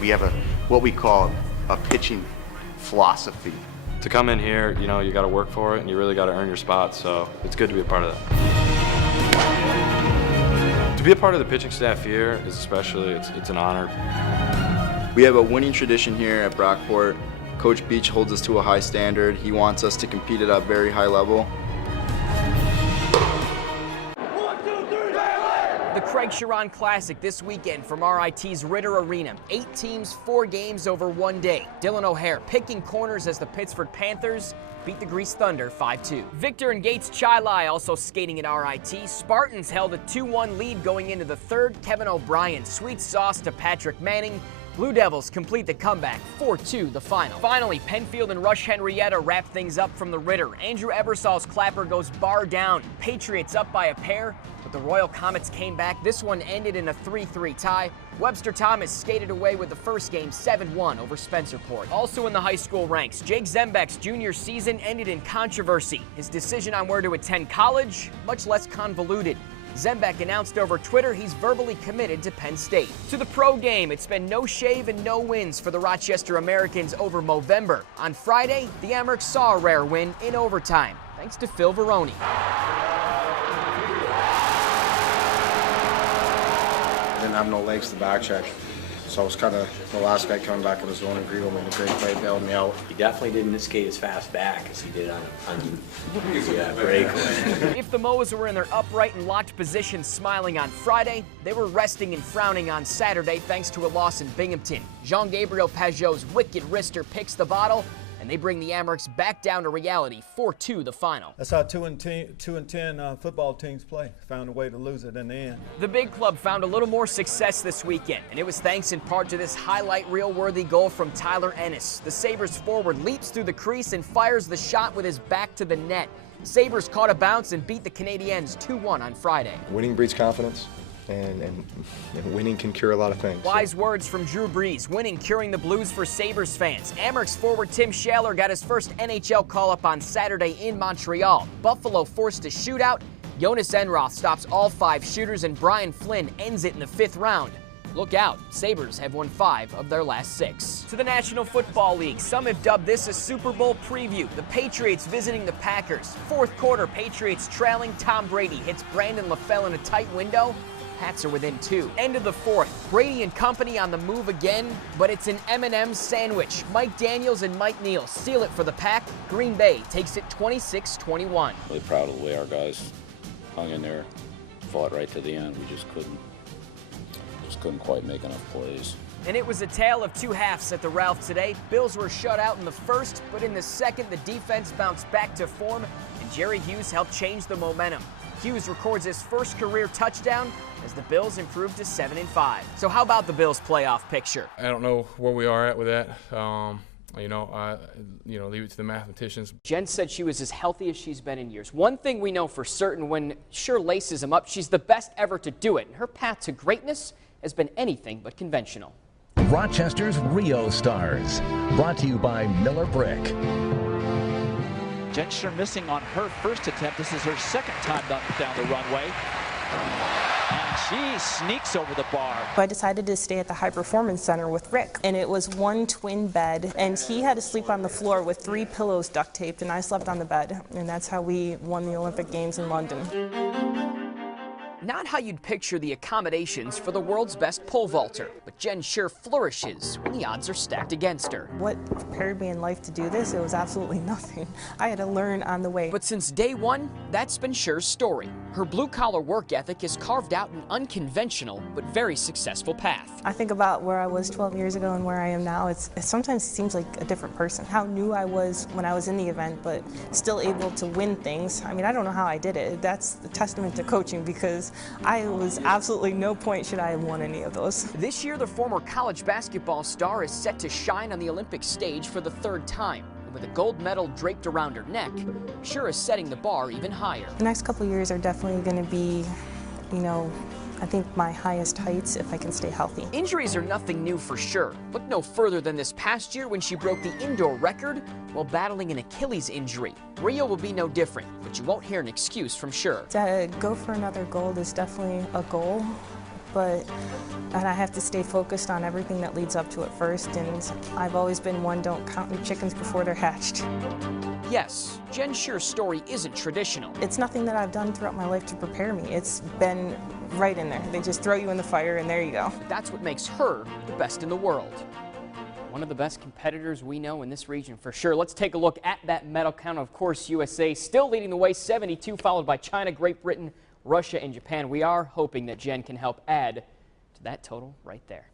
We have what we call a pitching philosophy. To come in here, you know, you got to work for it, and you really got to earn your spot, so it's good to be a part of that. To be a part of the pitching staff here is especially, it's an honor. We have a winning tradition here at Brockport. Coach Beach holds us to a high standard. He wants us to compete at a very high level. The Craig Sharon Classic this weekend from RIT's Ritter Arena. 8 teams, 4 games over 1 day. Dylan O'Hare picking corners as the Pittsford Panthers beat the Grease Thunder 5-2. Victor and Gates Chilai also skating at RIT. Spartans held a 2-1 lead going into the third. Kevin O'Brien, sweet sauce to Patrick Manning. Blue Devils complete the comeback, 4-2 the final. Finally, Penfield and Rush Henrietta wrap things up from the Ritter. Andrew Ebersol's clapper goes bar down. Patriots up by a pair, but the Royal Comets came back. This one ended in a 3-3 tie. Webster Thomas skated away with the first game 7-1 over Spencerport. Also in the high school ranks, Jake Zembeck's junior season ended in controversy. His decision on where to attend college, much less convoluted. Zembeck announced over Twitter he's verbally committed to Penn State. To the pro game, it's been no shave and no wins for the Rochester Americans over Movember. On Friday, the Amerks saw a rare win in overtime, thanks to Phil Veroni. Didn't have no legs to back check. So I was kind of the last guy coming back in the zone, and Grego made a great play, bailed me out. He definitely didn't skate as fast back as he did on breakaway. If the Moas were in their upright and locked position smiling on Friday, they were resting and frowning on Saturday thanks to a loss in Binghamton. Jean-Gabriel Pajot's wicked wrister picks the bottle, and they bring the Amerks back down to reality, 4-2 the final. That's how 2 and 10 football teams play. Found a way to lose it in the end. The big club found a little more success this weekend, and it was thanks in part to this highlight reel-worthy goal from Tyler Ennis. The Sabres forward leaps through the crease and fires the shot with his back to the net. Sabres caught a bounce and beat the Canadiens 2-1 on Friday. Winning breeds confidence. And winning can cure a lot of things. Wise words from Drew Brees, winning curing the blues for Sabres fans. Amerks forward Tim Schaller got his first NHL call-up on Saturday in Montreal. Buffalo forced a shootout. Jonas Enroth stops all 5 shooters, and Brian Flynn ends it in the 5th round. Look out, Sabres have won 5 of their last 6. To the National Football League, some have dubbed this a Super Bowl preview. The Patriots visiting the Packers. 4th quarter, Patriots trailing. Tom Brady hits Brandon LaFell in a tight window. Pats are within 2. End of the 4th. Brady and company on the move again, but it's an M&M sandwich. Mike Daniels and Mike Neal seal it for the Pack. Green Bay takes it 26-21. Really proud of the way our guys hung in there, fought right to the end. We just couldn't quite make enough plays. And it was a tale of 2 halves at the Ralph today. Bills were shut out in the first, but in the second, the defense bounced back to form, and Jerry Hughes helped change the momentum. Hughes records his first career touchdown as the Bills improve to 7-5. So how about the Bills' playoff picture? I don't know where we are at with that. Leave it to the mathematicians. Jen said she was as healthy as she's been in years. One thing we know for certain, when Scher laces him up, she's the best ever to do it. And her path to greatness has been anything but conventional. Rochester's Rio Stars, brought to you by Miller Brick. Jen Scher missing on her first attempt. This is her second time down the runway. And she sneaks over the bar. I decided to stay at the High Performance Center with Rick, and it was 1 twin bed, and he had to sleep on the floor with 3 pillows duct taped, and I slept on the bed, and that's how we won the Olympic Games in London. Not how you'd picture the accommodations for the world's best pole vaulter, but Jen Scher flourishes when the odds are stacked against her. What prepared me in life to do this? It was absolutely nothing. I had to learn on the way. But since day one, that's been Scher's story. Her blue-collar work ethic has carved out an unconventional but very successful path. I think about where I was 12 years ago and where I am now. It sometimes seems like a different person. How new I was when I was in the event, but still able to win things. I mean, I don't know how I did it. That's a testament to coaching, because I was absolutely no point should I have won any of those. This year, the former college basketball star is set to shine on the Olympic stage for the 3rd time. With a gold medal draped around her neck, Scher is setting the bar even higher. The next couple years are definitely going to be, I think my highest heights if I can stay healthy. Injuries are nothing new for Scher. Look no further than this past year when she broke the indoor record while battling an Achilles injury. Rio will be no different, but you won't hear an excuse from Scher. To go for another gold is definitely a goal, and I have to stay focused on everything that leads up to it first, and I've always been one, don't count your chickens before they're hatched. Yes, Jen Scher's story isn't traditional. It's nothing that I've done throughout my life to prepare me. It's been right in there. They just throw you in the fire and there you go. That's what makes her the best in the world. One of the best competitors we know in this region for sure. Let's take a look at that medal count. Of course, USA still leading the way, 72, followed by China, Great Britain, Russia, and Japan. We are hoping that Jen can help add to that total right there.